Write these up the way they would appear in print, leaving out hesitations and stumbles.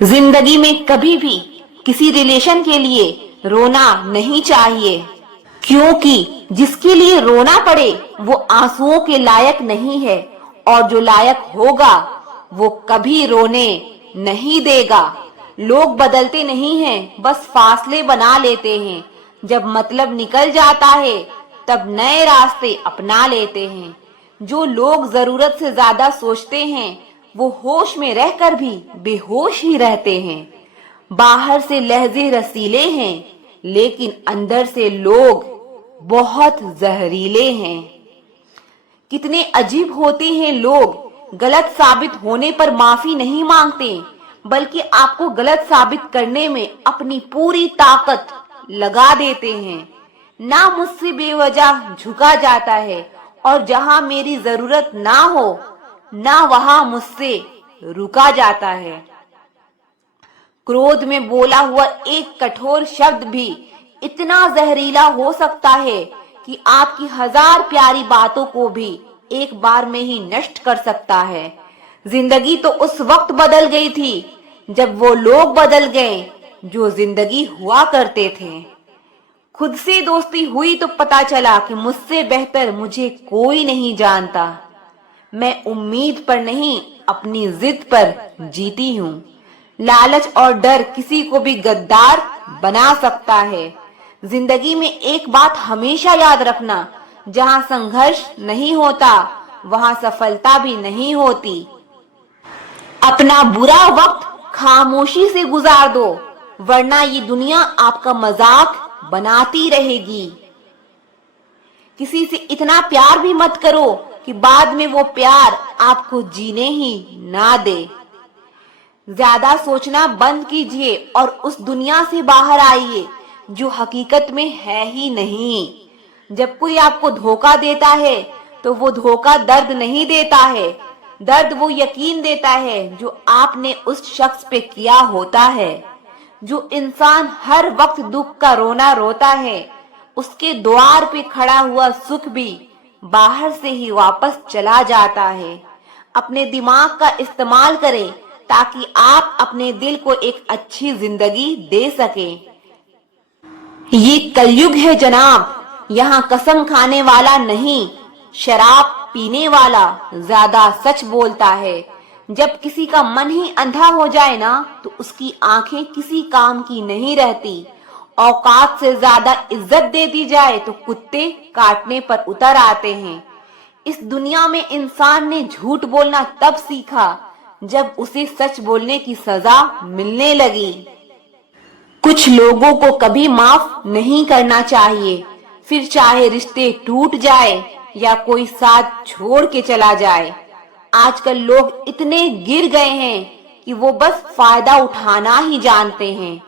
जिंदगी में कभी भी किसी रिलेशन के लिए रोना नहीं चाहिए, क्योंकि जिसके लिए रोना पड़े वो आंसुओं के लायक नहीं है, और जो लायक होगा वो कभी रोने नहीं देगा। लोग बदलते नहीं हैं, बस फासले बना लेते हैं। जब मतलब निकल जाता है तब नए रास्ते अपना लेते हैं। जो लोग जरूरत से ज्यादा सोचते हैं वो होश में रहकर भी बेहोश ही रहते हैं। बाहर से लहजे रसीले हैं, लेकिन अंदर से लोग बहुत जहरीले हैं। कितने अजीब होते हैं लोग, गलत साबित होने पर माफी नहीं मांगते, बल्कि आपको गलत साबित करने में अपनी पूरी ताकत लगा देते हैं। ना मुझसे बेवजह झुका जाता है, और जहां मेरी जरूरत ना हो ना वहां मुझसे रुका जाता है। क्रोध में बोला हुआ एक कठोर शब्द भी इतना जहरीला हो सकता है कि आपकी 1000 प्यारी बातों को भी एक बार में ही नष्ट कर सकता है। जिंदगी तो उस वक्त बदल गई थी जब वो लोग बदल गए जो जिंदगी हुआ करते थे। खुद से दोस्ती हुई तो पता चला कि मुझसे बेहतर मुझे कोई नहीं जानता। मैं उम्मीद पर नहीं, अपनी जिद पर जीती हूँ। लालच और डर किसी को भी गद्दार बना सकता है। जिंदगी में एक बात हमेशा याद रखना, जहाँ संघर्ष नहीं होता वहाँ सफलता भी नहीं होती। अपना बुरा वक्त खामोशी से गुजार दो, वरना ये दुनिया आपका मजाक बनाती रहेगी। किसी से इतना प्यार भी मत करो कि बाद में वो प्यार आपको जीने ही ना दे। ज्यादा सोचना बंद कीजिए और उस दुनिया से बाहर आइए जो हकीकत में है ही नहीं। जब कोई आपको धोखा देता है तो वो धोखा दर्द नहीं देता है, दर्द वो यकीन देता है जो आपने उस शख्स पे किया होता है। जो इंसान हर वक्त दुख का रोना रोता है, उसके द्वार पे खड़ा हुआ सुख भी बाहर से ही वापस चला जाता है। अपने दिमाग का इस्तेमाल करें ताकि आप अपने दिल को एक अच्छी जिंदगी दे सकें। ये कलयुग है जनाब, यहाँ कसम खाने वाला नहीं, शराब पीने वाला ज्यादा सच बोलता है। जब किसी का मन ही अंधा हो जाए ना तो उसकी आंखें किसी काम की नहीं रहती। औकात से ज्यादा इज्जत दे दी जाए तो कुत्ते काटने पर उतर आते हैं। इस दुनिया में इंसान ने झूठ बोलना तब सीखा जब उसे सच बोलने की सजा मिलने लगी। कुछ लोगों को कभी माफ नहीं करना चाहिए, फिर चाहे रिश्ते टूट जाए या कोई साथ छोड़ के चला जाए। आजकल लोग इतने गिर गए हैं कि वो बस फायदा उठाना ही जानते हैं।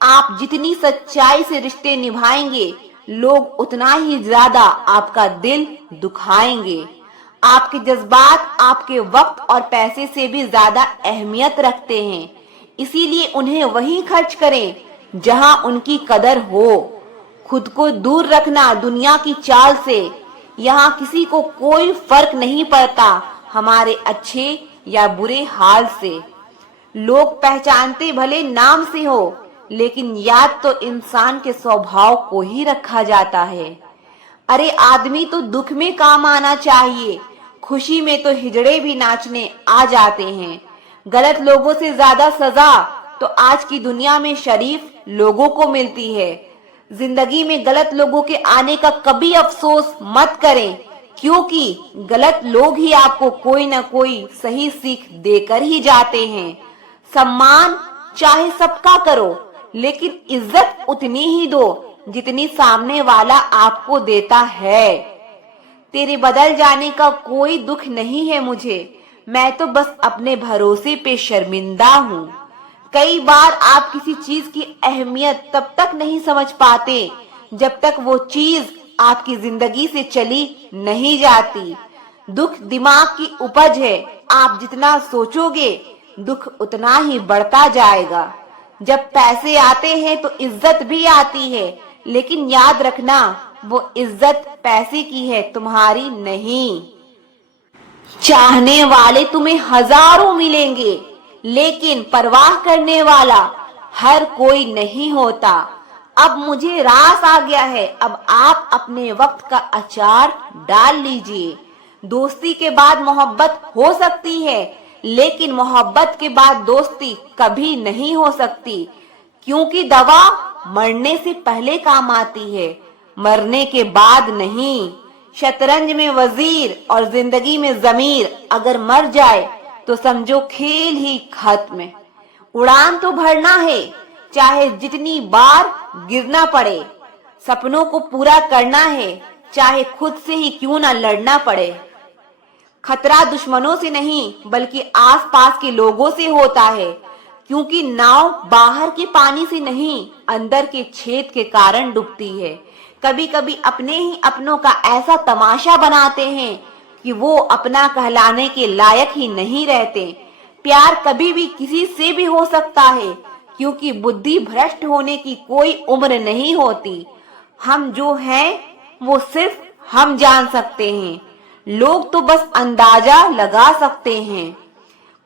आप जितनी सच्चाई से रिश्ते निभाएंगे, लोग उतना ही ज्यादा आपका दिल दुखाएंगे। आपके जज्बात आपके वक्त और पैसे से भी ज्यादा अहमियत रखते हैं, इसीलिए उन्हें वहीं खर्च करें जहां उनकी कदर हो। खुद को दूर रखना दुनिया की चाल से। यहाँ किसी को कोई फर्क नहीं पड़ता हमारे अच्छे या बुरे हाल से। लोग पहचानते भले नाम से हो, लेकिन याद तो इंसान के स्वभाव को ही रखा जाता है। अरे आदमी तो दुख में काम आना चाहिए, खुशी में तो हिजड़े भी नाचने आ जाते हैं। गलत लोगों से ज्यादा सजा तो आज की दुनिया में शरीफ लोगों को मिलती है। जिंदगी में गलत लोगों के आने का कभी अफसोस मत करें, क्योंकि गलत लोग ही आपको कोई ना कोई सही सीख देकर ही जाते हैं। सम्मान चाहे सबका करो, लेकिन इज्जत उतनी ही दो जितनी सामने वाला आपको देता है। तेरे बदल जाने का कोई दुख नहीं है मुझे, मैं तो बस अपने भरोसे पे शर्मिंदा हूँ। कई बार आप किसी चीज की अहमियत तब तक नहीं समझ पाते जब तक वो चीज आपकी जिंदगी से चली नहीं जाती। दुख दिमाग की उपज है, आप जितना सोचोगे दुख उतना ही बढ़ता जाएगा। जब पैसे आते हैं तो इज्जत भी आती है, लेकिन याद रखना वो इज्जत पैसे की है, तुम्हारी नहीं। चाहने वाले तुम्हें हजारों मिलेंगे, लेकिन परवाह करने वाला हर कोई नहीं होता। अब मुझे रास आ गया है, अब आप अपने वक्त का अचार डाल लीजिए। दोस्ती के बाद मोहब्बत हो सकती है, लेकिन मोहब्बत के बाद दोस्ती कभी नहीं हो सकती, क्योंकि दवा मरने से पहले काम आती है, मरने के बाद नहीं। शतरंज में वजीर और जिंदगी में जमीर अगर मर जाए तो समझो खेल ही खत्म। उड़ान तो भरना है, चाहे जितनी बार गिरना पड़े। सपनों को पूरा करना है, चाहे खुद से ही क्यों ना लड़ना पड़े। खतरा दुश्मनों से नहीं बल्कि आसपास के लोगों से होता है, क्योंकि नाव बाहर के पानी से नहीं अंदर के छेद के कारण डूबती है। कभी कभी अपने ही अपनों का ऐसा तमाशा बनाते हैं कि वो अपना कहलाने के लायक ही नहीं रहते। प्यार कभी भी किसी से भी हो सकता है, क्योंकि बुद्धि भ्रष्ट होने की कोई उम्र नहीं होती। हम जो हैं वो सिर्फ हम जान सकते हैं, लोग तो बस अंदाजा लगा सकते हैं।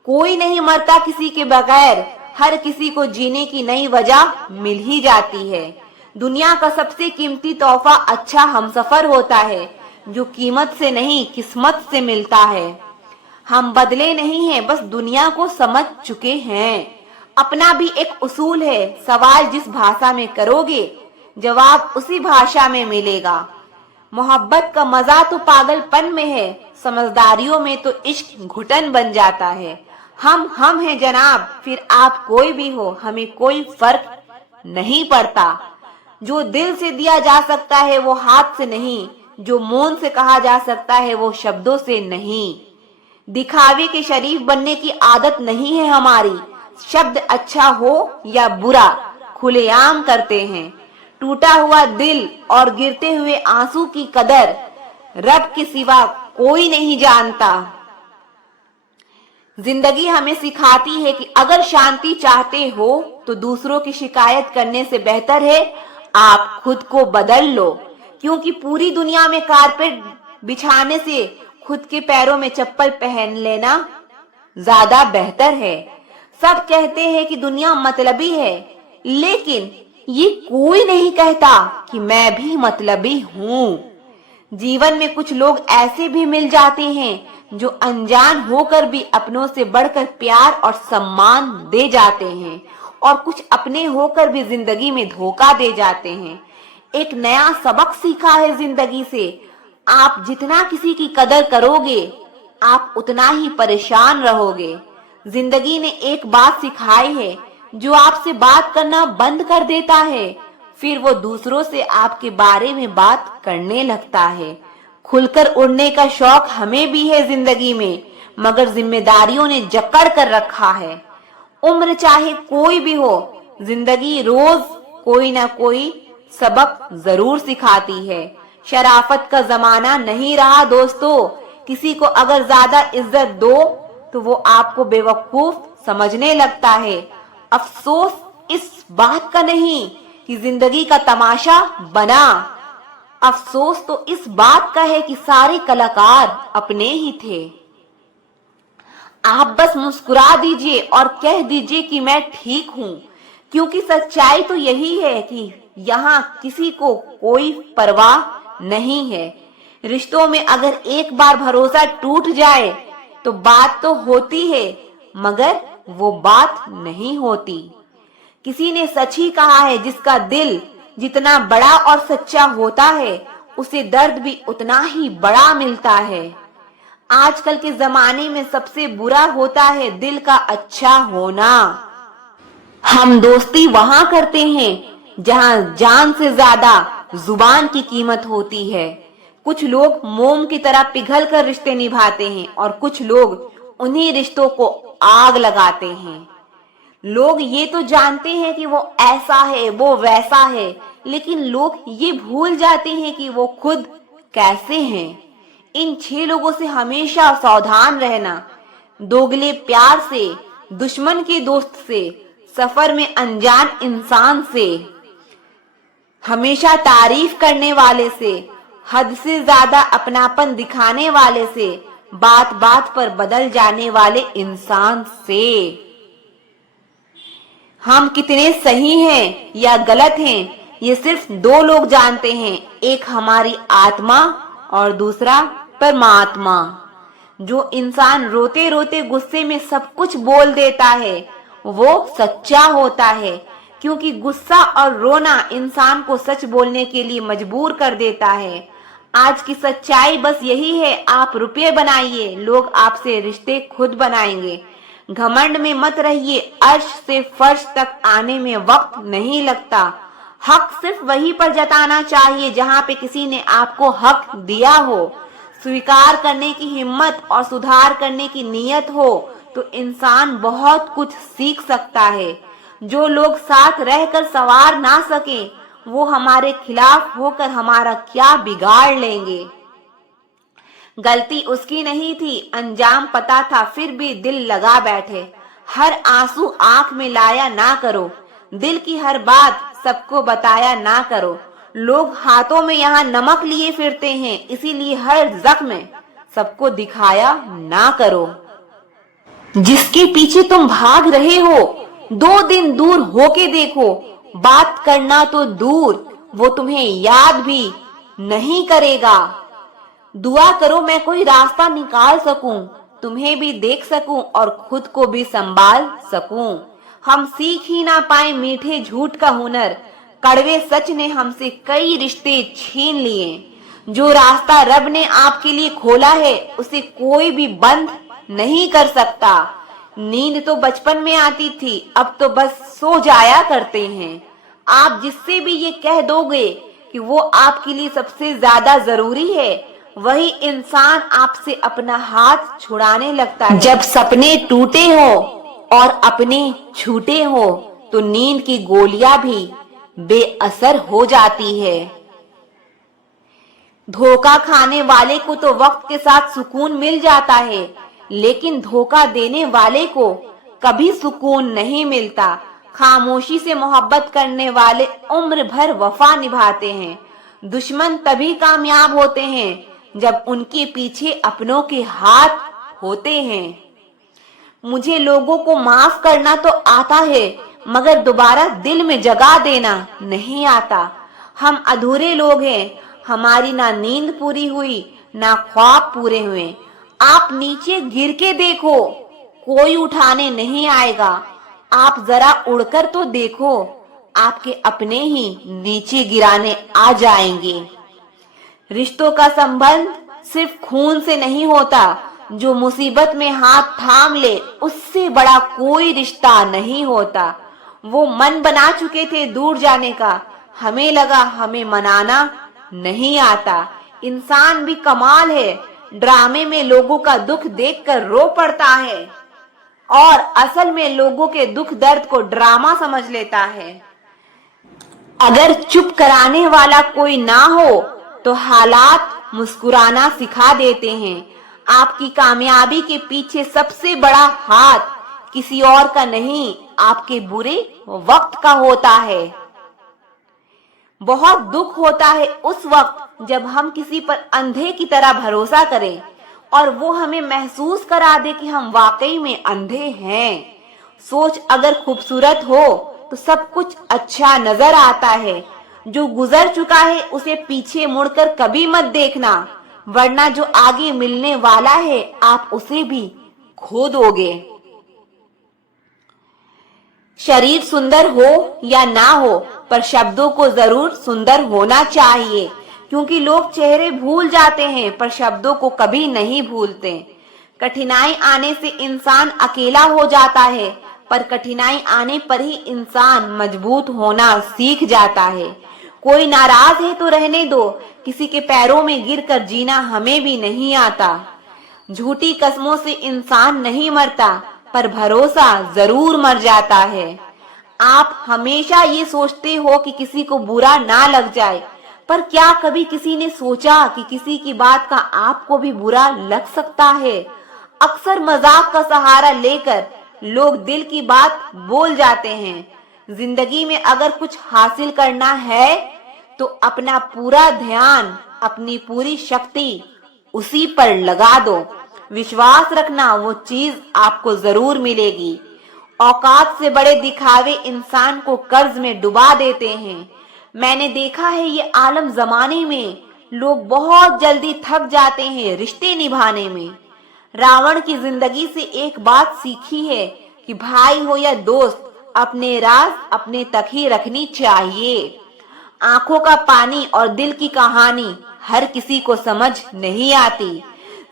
कोई नहीं मरता किसी के बगैर, हर किसी को जीने की नई वजह मिल ही जाती है। दुनिया का सबसे कीमती तोहफा अच्छा हमसफर होता है, जो कीमत से नहीं किस्मत से मिलता है। हम बदले नहीं हैं, बस दुनिया को समझ चुके हैं। अपना भी एक उसूल है, सवाल जिस भाषा में करोगे जवाब उसी भाषा में मिलेगा। मोहब्बत का मजा तो पागलपन में है, समझदारियों में तो इश्क घुटन बन जाता है। हम हैं जनाब, फिर आप कोई भी हो, हमें कोई फर्क नहीं पड़ता। जो दिल से दिया जा सकता है वो हाथ से नहीं, जो मौन से कहा जा सकता है वो शब्दों से नहीं। दिखावे के शरीफ बनने की आदत नहीं है हमारी, शब्द अच्छा हो या बुरा खुलेआम करते हैं। टूटा हुआ दिल और गिरते हुए आंसू की कदर रब के सिवा कोई नहीं जानता। जिंदगी हमें सिखाती है कि अगर शांति चाहते हो तो दूसरों की शिकायत करने से बेहतर है आप खुद को बदल लो, क्योंकि पूरी दुनिया में कारपेट बिछाने से खुद के पैरों में चप्पल पहन लेना ज्यादा बेहतर है। सब कहते हैं कि दुनिया मतलबी है, लेकिन ये कोई नहीं कहता कि मैं भी मतलबी हूँ। जीवन में कुछ लोग ऐसे भी मिल जाते हैं जो अनजान होकर भी अपनों से बढ़कर प्यार और सम्मान दे जाते हैं, और कुछ अपने होकर भी जिंदगी में धोखा दे जाते हैं। एक नया सबक सीखा है जिंदगी से, आप जितना किसी की कदर करोगे आप उतना ही परेशान रहोगे। जिंदगी ने एक बात सिखाई है, जो आपसे बात करना बंद कर देता है फिर वो दूसरों से आपके बारे में बात करने लगता है। खुलकर उड़ने का शौक हमें भी है जिंदगी में, मगर जिम्मेदारियों ने जकड़ कर रखा है। उम्र चाहे कोई भी हो, जिंदगी रोज कोई ना कोई सबक जरूर सिखाती है। शराफत का जमाना नहीं रहा दोस्तों, किसी को अगर ज्यादा इज्जत दो तो वो आपको बेवकूफ समझने लगता है। अफसोस इस बात का नहीं कि जिंदगी का तमाशा बना, अफसोस तो इस बात का है कि सारे कलाकार अपने ही थे। आप बस मुस्कुरा दीजिए और कह दीजिए कि मैं ठीक हूँ, क्योंकि सच्चाई तो यही है कि यहाँ किसी को कोई परवाह नहीं है। रिश्तों में अगर एक बार भरोसा टूट जाए तो बात तो होती है, मगर वो बात नहीं होती। किसी ने सच ही कहा है, जिसका दिल जितना बड़ा और सच्चा होता है उसे दर्द भी उतना ही बड़ा मिलता है। आजकल के जमाने में सबसे बुरा होता है दिल का अच्छा होना। हम दोस्ती वहां करते हैं जहां जान से ज्यादा जुबान की कीमत होती है। कुछ लोग मोम की तरह पिघल कर रिश्ते निभाते हैं और कुछ लोग उन्हीं रिश्तों को आग लगाते हैं। लोग ये तो जानते हैं कि वो ऐसा है वो वैसा है, लेकिन लोग ये भूल जाते हैं कि वो खुद कैसे हैं। इन 6 लोगों से हमेशा सावधान रहना, दोगले प्यार से, दुश्मन के दोस्त से, सफर में अनजान इंसान से, हमेशा तारीफ करने वाले से, हद से ज्यादा अपनापन दिखाने वाले से, बात बात पर बदल जाने वाले इंसान से। हम कितने सही हैं या गलत हैं, ये सिर्फ दो लोग जानते हैं, एक हमारी आत्मा और दूसरा परमात्मा। जो इंसान रोते रोते गुस्से में सब कुछ बोल देता है वो सच्चा होता है, क्योंकि गुस्सा और रोना इंसान को सच बोलने के लिए मजबूर कर देता है। आज की सच्चाई बस यही है, आप रुपये बनाइए, लोग आपसे रिश्ते खुद बनाएंगे। घमंड में मत रहिए, अर्श से फर्श तक आने में वक्त नहीं लगता। हक सिर्फ वहीं पर जताना चाहिए जहां पे किसी ने आपको हक दिया हो। स्वीकार करने की हिम्मत और सुधार करने की नीयत हो तो इंसान बहुत कुछ सीख सकता है। जो लोग साथ रहकर संवार ना सके वो हमारे खिलाफ होकर हमारा क्या बिगाड़ लेंगे। गलती उसकी नहीं थी, अंजाम पता था, फिर भी दिल लगा बैठे। हर आंसू आंख में लाया ना करो, दिल की हर बात सबको बताया ना करो। लोग हाथों में यहाँ नमक लिए फिरते हैं, इसीलिए हर जख्म सबको दिखाया ना करो। जिसके पीछे तुम भाग रहे हो 2 दिन दूर होके देखो, बात करना तो दूर वो तुम्हें याद भी नहीं करेगा। दुआ करो मैं कोई रास्ता निकाल सकूं, तुम्हें भी देख सकूं और खुद को भी संभाल सकूं। हम सीख ही ना पाए मीठे झूठ का हुनर, कड़वे सच ने हमसे कई रिश्ते छीन लिए। जो रास्ता रब ने आपके लिए खोला है उसे कोई भी बंद नहीं कर सकता। नींद तो बचपन में आती थी, अब तो बस सो जाया करते हैं। आप जिससे भी ये कह दोगे कि वो आपके लिए सबसे ज्यादा जरूरी है, वही इंसान आपसे अपना हाथ छुड़ाने लगता है। जब सपने टूटे हो और अपने छूटे हो तो नींद की गोलियां भी बेअसर हो जाती है। धोखा खाने वाले को तो वक्त के साथ सुकून मिल जाता है, लेकिन धोखा देने वाले को कभी सुकून नहीं मिलता। खामोशी से मोहब्बत करने वाले उम्र भर वफा निभाते हैं। दुश्मन तभी कामयाब होते हैं जब उनके पीछे अपनों के हाथ होते हैं। मुझे लोगों को माफ करना तो आता है, मगर दोबारा दिल में जगह देना नहीं आता। हम अधूरे लोग हैं, हमारी ना नींद पूरी हुई ना ख्वाब पूरे हुए। आप नीचे गिर के देखो, कोई उठाने नहीं आएगा। आप जरा उड़कर तो देखो, आपके अपने ही नीचे गिराने आ जाएंगे। रिश्तों का संबंध सिर्फ खून से नहीं होता, जो मुसीबत में हाथ थाम ले उससे बड़ा कोई रिश्ता नहीं होता। वो मन बना चुके थे दूर जाने का, हमें लगा हमें मनाना नहीं आता। इंसान भी कमाल है, ड्रामे में लोगों का दुख देखकर रो पड़ता है और असल में लोगों के दुख दर्द को ड्रामा समझ लेता है। अगर चुप कराने वाला कोई ना हो तो हालात मुस्कुराना सिखा देते हैं। आपकी कामयाबी के पीछे सबसे बड़ा हाथ किसी और का नहीं, आपके बुरे वक्त का होता है। बहुत दुख होता है उस वक्त जब हम किसी पर अंधे की तरह भरोसा करें और वो हमें महसूस करा दे कि हम वाकई में अंधे हैं। सोच अगर खूबसूरत हो तो सब कुछ अच्छा नजर आता है। जो गुजर चुका है उसे पीछे मुड़कर कभी मत देखना, वरना जो आगे मिलने वाला है आप उसे भी खो दोगे। शरीर सुंदर हो या ना हो, पर शब्दों को जरूर सुंदर होना चाहिए, क्योंकि लोग चेहरे भूल जाते हैं पर शब्दों को कभी नहीं भूलते। कठिनाई आने से इंसान अकेला हो जाता है, पर कठिनाई आने पर ही इंसान मजबूत होना सीख जाता है। कोई नाराज है तो रहने दो, किसी के पैरों में गिरकर जीना हमें भी नहीं आता। झूठी कस्मों से इंसान नहीं मरता, पर भरोसा जरूर मर जाता है। आप हमेशा ये सोचते हो कि किसी को बुरा ना लग जाए, पर क्या कभी किसी ने सोचा कि किसी की बात का आपको भी बुरा लग सकता है? अक्सर मजाक का सहारा लेकर लोग दिल की बात बोल जाते हैं। जिंदगी में अगर कुछ हासिल करना है तो अपना पूरा ध्यान, अपनी पूरी शक्ति उसी पर लगा दो। विश्वास रखना, वो चीज आपको जरूर मिलेगी। औकात से बड़े दिखावे इंसान को कर्ज में डुबा देते हैं। मैंने देखा है ये आलम जमाने में लोग बहुत जल्दी थक जाते हैं रिश्ते निभाने में। रावण की जिंदगी से एक बात सीखी है कि भाई हो या दोस्त, अपने राज अपने तक ही रखनी चाहिए। आंखों का पानी और दिल की कहानी हर किसी को समझ नहीं आती।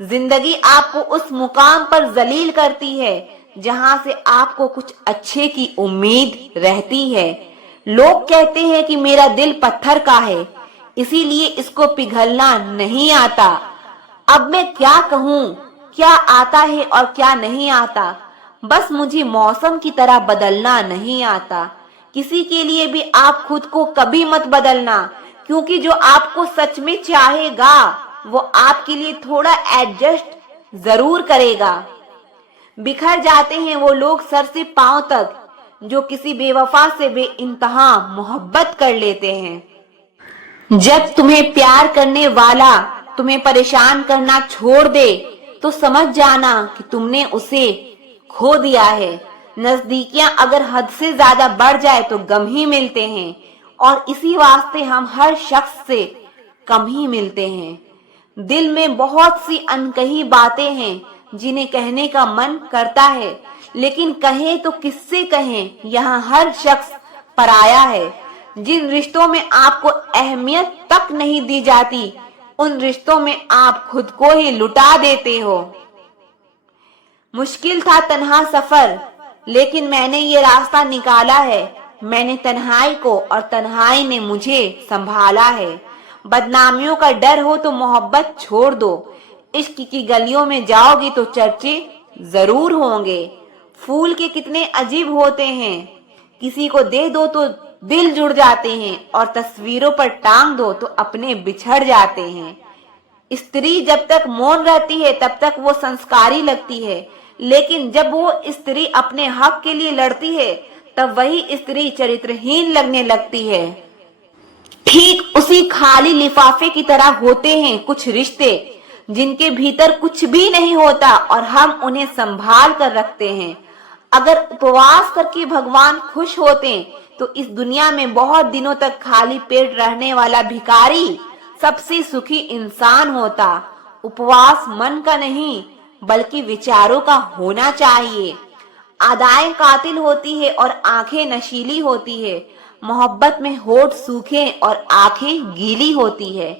जिंदगी आपको उस मुकाम पर जलील करती है जहां से आपको कुछ अच्छे की उम्मीद रहती है। लोग कहते हैं कि मेरा दिल पत्थर का है, इसीलिए इसको पिघलना नहीं आता। अब मैं क्या कहूँ, क्या आता है और क्या नहीं आता। बस मुझे मौसम की तरह बदलना नहीं आता। किसी के लिए भी आप खुद को कभी मत बदलना, क्योंकि जो आपको सच में चाहेगा वो आपके लिए थोड़ा एडजस्ट जरूर करेगा। बिखर जाते हैं वो लोग सर से पांव तक जो किसी बेवफा से बेइंतहा मोहब्बत कर लेते हैं। जब तुम्हें प्यार करने वाला तुम्हें परेशान करना छोड़ दे तो समझ जाना कि तुमने उसे खो दिया है। नजदीकियां अगर हद से ज्यादा बढ़ जाए तो गम ही मिलते हैं, और इसी वास्ते हम हर शख्स से कम ही मिलते हैं। दिल में बहुत सी अनकही बातें हैं जिन्हें कहने का मन करता है, लेकिन कहें तो किससे कहें, यहाँ हर शख्स पराया है। जिन रिश्तों में आपको अहमियत तक नहीं दी जाती, उन रिश्तों में आप खुद को ही लुटा देते हो। मुश्किल था तन्हा सफर, लेकिन मैंने ये रास्ता निकाला है। मैंने तन्हाई को और तन्हाई ने मुझे संभाला है। बदनामियों का डर हो तो मोहब्बत छोड़ दो। इश्क की गलियों में जाओगी तो चर्चे जरूर होंगे। फूल के कितने अजीब होते हैं, किसी को दे दो तो दिल जुड़ जाते हैं, और तस्वीरों पर टांग दो तो अपने बिछड़ जाते हैं। स्त्री जब तक मौन रहती है तब तक वो संस्कारी लगती है, लेकिन जब वो स्त्री अपने हक के लिए लड़ती है तब वही स्त्री चरित्रहीन लगने लगती है। ठीक उसी खाली लिफाफे की तरह होते हैं कुछ रिश्ते जिनके भीतर कुछ भी नहीं होता और हम उन्हें संभाल कर रखते हैं। अगर उपवास करके भगवान खुश होते तो इस दुनिया में बहुत दिनों तक खाली पेट रहने वाला भिखारी सबसे सुखी इंसान होता। उपवास मन का नहीं बल्कि विचारों का होना चाहिए। अदाएं कातिल होती है और आंखें नशीली होती है। मोहब्बत में होठ सूखे और आंखें गीली होती है।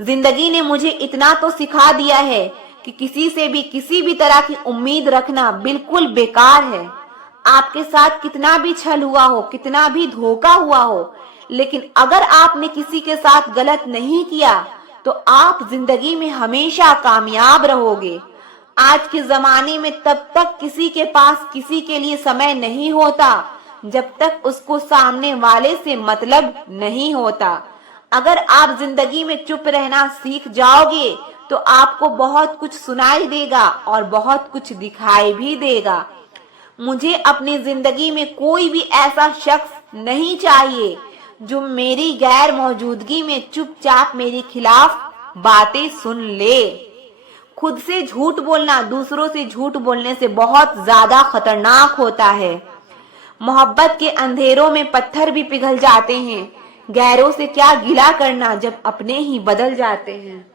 जिंदगी ने मुझे इतना तो सिखा दिया है कि किसी से भी किसी भी तरह की उम्मीद रखना बिल्कुल बेकार है। आपके साथ कितना भी छल हुआ हो, कितना भी धोखा हुआ हो, लेकिन अगर आपने किसी के साथ गलत नहीं किया तो आप जिंदगी में हमेशा कामयाब रहोगे। आज के जमाने में तब तक किसी के पास किसी के लिए समय नहीं होता जब तक उसको सामने वाले से मतलब नहीं होता। अगर आप जिंदगी में चुप रहना सीख जाओगे तो आपको बहुत कुछ सुनाई देगा और बहुत कुछ दिखाई भी देगा। मुझे अपनी जिंदगी में कोई भी ऐसा शख्स नहीं चाहिए जो मेरी गैर मौजूदगी में चुपचाप मेरे खिलाफ बातें सुन ले। खुद से झूठ बोलना दूसरों से झूठ बोलने से बहुत ज्यादा खतरनाक होता है। मोहब्बत के अंधेरों में पत्थर भी पिघल जाते हैं। गैरों से क्या गिला करना जब अपने ही बदल जाते हैं।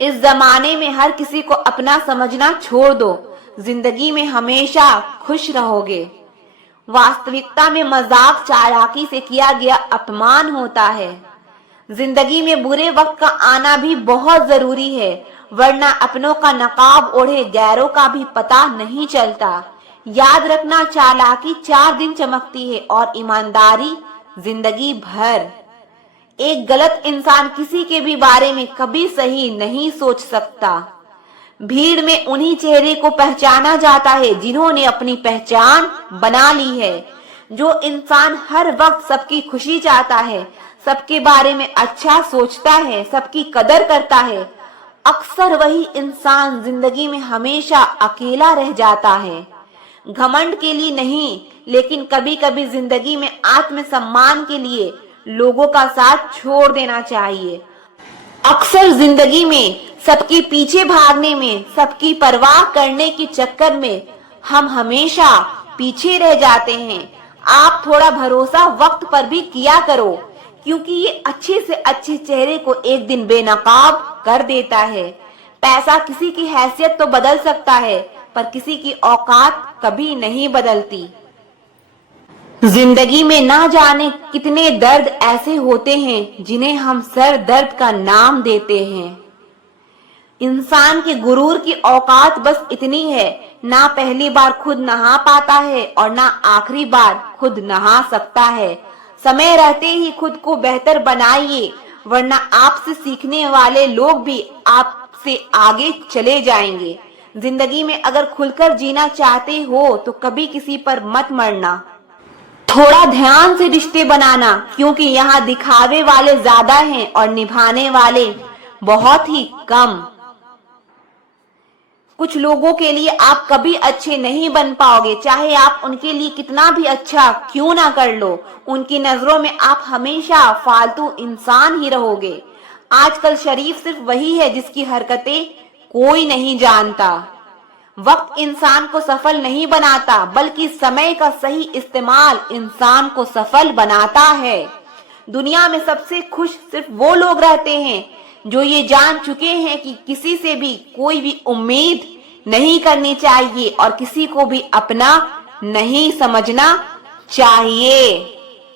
इस जमाने में हर किसी को अपना समझना छोड़ दो, जिंदगी में हमेशा खुश रहोगे। वास्तविकता में मजाक चालाकी से किया गया अपमान होता है। जिंदगी में बुरे वक्त का आना भी बहुत जरूरी है, वरना अपनों का नकाब ओढ़े गैरों का भी पता नहीं चलता। याद रखना, चालाकी 4 दिन चमकती है और ईमानदारी जिंदगी भर। एक गलत इंसान किसी के भी बारे में कभी सही नहीं सोच सकता। भीड़ में उन्हीं चेहरे को पहचाना जाता है जिन्होंने अपनी पहचान बना ली है। जो इंसान हर वक्त सबकी खुशी चाहता है, सबके बारे में अच्छा सोचता है, सबकी कदर करता है, अक्सर वही इंसान जिंदगी में हमेशा अकेला रह जाता है। घमंड के लिए नहीं, लेकिन कभी कभी जिंदगी में आत्मसम्मान के लिए लोगों का साथ छोड़ देना चाहिए। अक्सर जिंदगी में सबके पीछे भागने में, सबकी परवाह करने के चक्कर में हम हमेशा پیچھے رہ جاتے ہیں۔ آپ تھوڑا بھروسہ وقت پر بھی کیا کرو، کیونکہ یہ اچھے سے اچھے چہرے کو ایک دن بے نقاب کر دیتا ہے۔ پیسہ کسی کی حیثیت تو بدل سکتا ہے، پر کسی کی اوقات کبھی نہیں بدلتی۔ زندگی میں نہ جانے کتنے درد ایسے ہوتے ہیں جنہیں ہم سر درد کا نام دیتے ہیں۔ انسان کے غرور کی اوقات بس اتنی ہے، نہ پہلی بار خود نہا پاتا ہے اور نہ آخری بار خود نہا سکتا ہے۔ سمے رہتے ہی خود کو بہتر بنائیے، ورنہ آپ سے سیکھنے والے لوگ بھی آپ سے آگے چلے جائیں گے۔ زندگی میں اگر کھل کر جینا چاہتے ہو تو کبھی کسی پر مت مرنا۔ تھوڑا دھیان سے رشتے بنانا، کیونکہ یہاں دکھاوے والے زیادہ ہیں اور نبھانے والے بہت ہی کم۔ کچھ لوگوں کے لیے آپ کبھی اچھے نہیں بن پاؤ گے، چاہے آپ ان کے لیے کتنا بھی اچھا کیوں نہ کر لو۔ ان کی نظروں میں آپ ہمیشہ فالتو انسان ہی رہو گے۔ آج کل شریف صرف وہی ہے جس کی حرکتیں کوئی نہیں جانتا۔ وقت انسان کو سفل نہیں بناتا، بلکہ سمے کا صحیح استعمال انسان کو سفل بناتا ہے۔ دنیا میں سب سے خوش صرف وہ لوگ رہتے ہیں جو یہ جان چکے ہیں کہ کسی سے بھی کوئی بھی امید نہیں کرنی چاہیے اور کسی کو بھی اپنا نہیں سمجھنا چاہیے۔